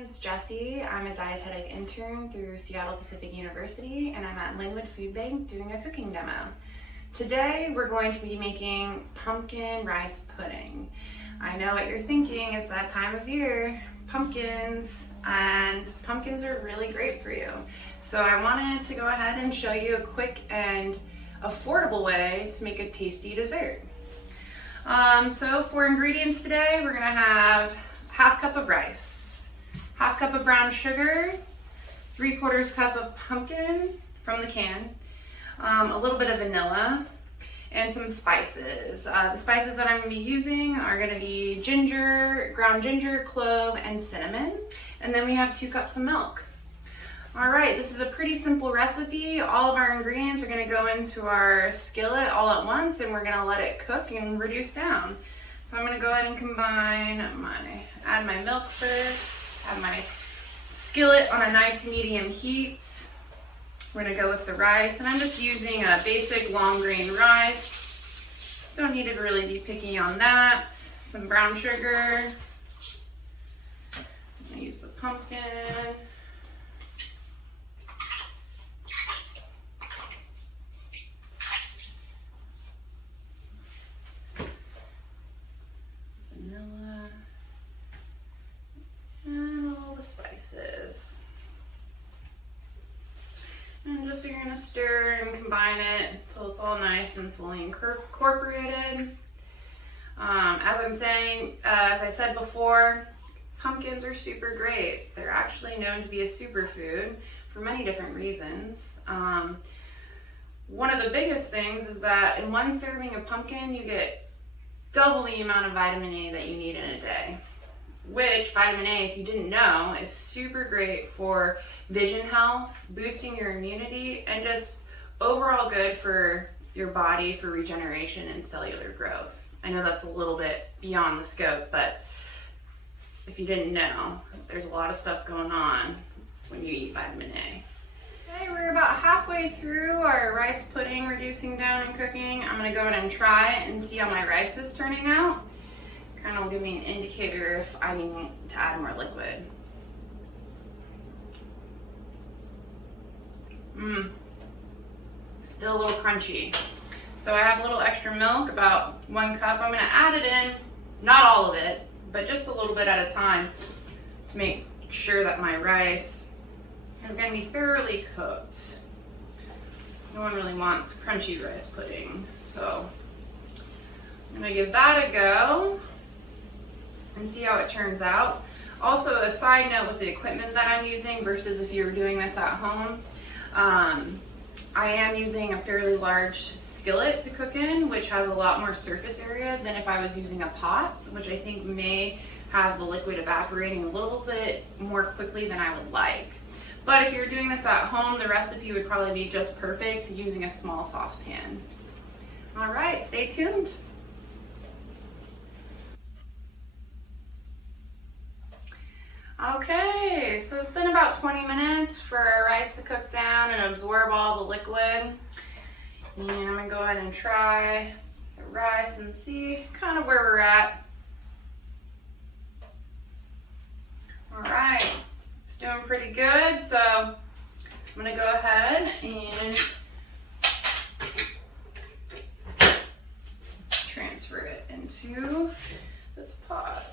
name's Jessie. I'm a dietetic intern through Seattle Pacific University, and I'm at Lynnwood Food Bank doing a cooking demo. Today, we're going to be making pumpkin rice pudding. I know what you're thinking, it's that time of year, pumpkins, and pumpkins are really great for you. So I wanted to go ahead and show you a quick and affordable way to make a tasty dessert. So for ingredients today, we're gonna have half cup of rice, half cup of brown sugar, 3/4 cup of pumpkin from the can, a little bit of vanilla, and some spices. The spices that I'm gonna be using are gonna be ginger, ground ginger, clove, and cinnamon. And then we have 2 cups of milk. All right, this is a pretty simple recipe. All of our ingredients are gonna go into our skillet all at once, and we're gonna let it cook and reduce down. So I'm gonna go ahead and add my milk first, have my skillet on a nice medium heat. We're gonna go with the rice, and I'm just using a basic long grain rice. Don't need to really be picky on that. Some brown sugar. I'm gonna use the pumpkin. Vanilla. And all the spices. And just you're gonna stir and combine it until it's all nice and fully incorporated. As I said before, pumpkins are super great. They're actually known to be a superfood for many different reasons. One of the biggest things is that in one serving of pumpkin, you get double the amount of vitamin A that you need in a day. Which vitamin A, if you didn't know, is super great for vision health, boosting your immunity, and just overall good for your body for regeneration and cellular growth. I know that's a little bit beyond the scope, but if you didn't know, there's a lot of stuff going on when you eat vitamin A. Okay, we're about halfway through our rice pudding reducing down and cooking. I'm gonna go ahead and try it and see how my rice is turning out. Kind of will give me an indicator if I need to add more liquid. Still a little crunchy. So I have a little extra milk, about 1 cup. I'm gonna add it in, not all of it, but just a little bit at a time to make sure that my rice is gonna be thoroughly cooked. No one really wants crunchy rice pudding, so I'm gonna give that a go and see how it turns out. Also, a side note with the equipment that I'm using versus if you were doing this at home, I am using a fairly large skillet to cook in, which has a lot more surface area than if I was using a pot, which I think may have the liquid evaporating a little bit more quickly than I would like. But if you're doing this at home, the recipe would probably be just perfect using a small saucepan. All right, stay tuned. Okay, so it's been about 20 minutes for our rice to cook down and absorb all the liquid. And I'm gonna go ahead and try the rice and see kind of where we're at. All right, it's doing pretty good. So I'm gonna go ahead and transfer it into this pot,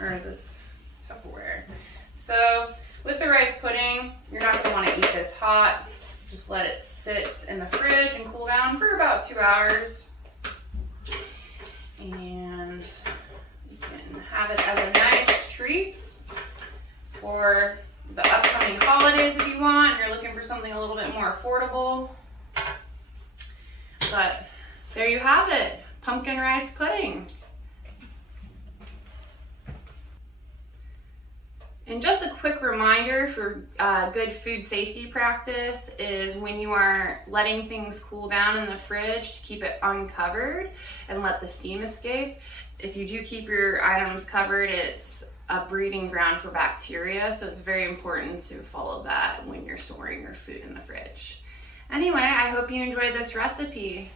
or this Tupperware. So with the rice pudding, you're not going to want to eat this hot. Just let it sit in the fridge and cool down for about 2 hours. And you can have it as a nice treat for the upcoming holidays if you want. You're looking for something a little bit more affordable. But there you have it, pumpkin rice pudding. And just a quick reminder for good food safety practice is when you are letting things cool down in the fridge to keep it uncovered and let the steam escape. If you do keep your items covered, it's a breeding ground for bacteria, so it's very important to follow that when you're storing your food in the fridge. Anyway, I hope you enjoyed this recipe.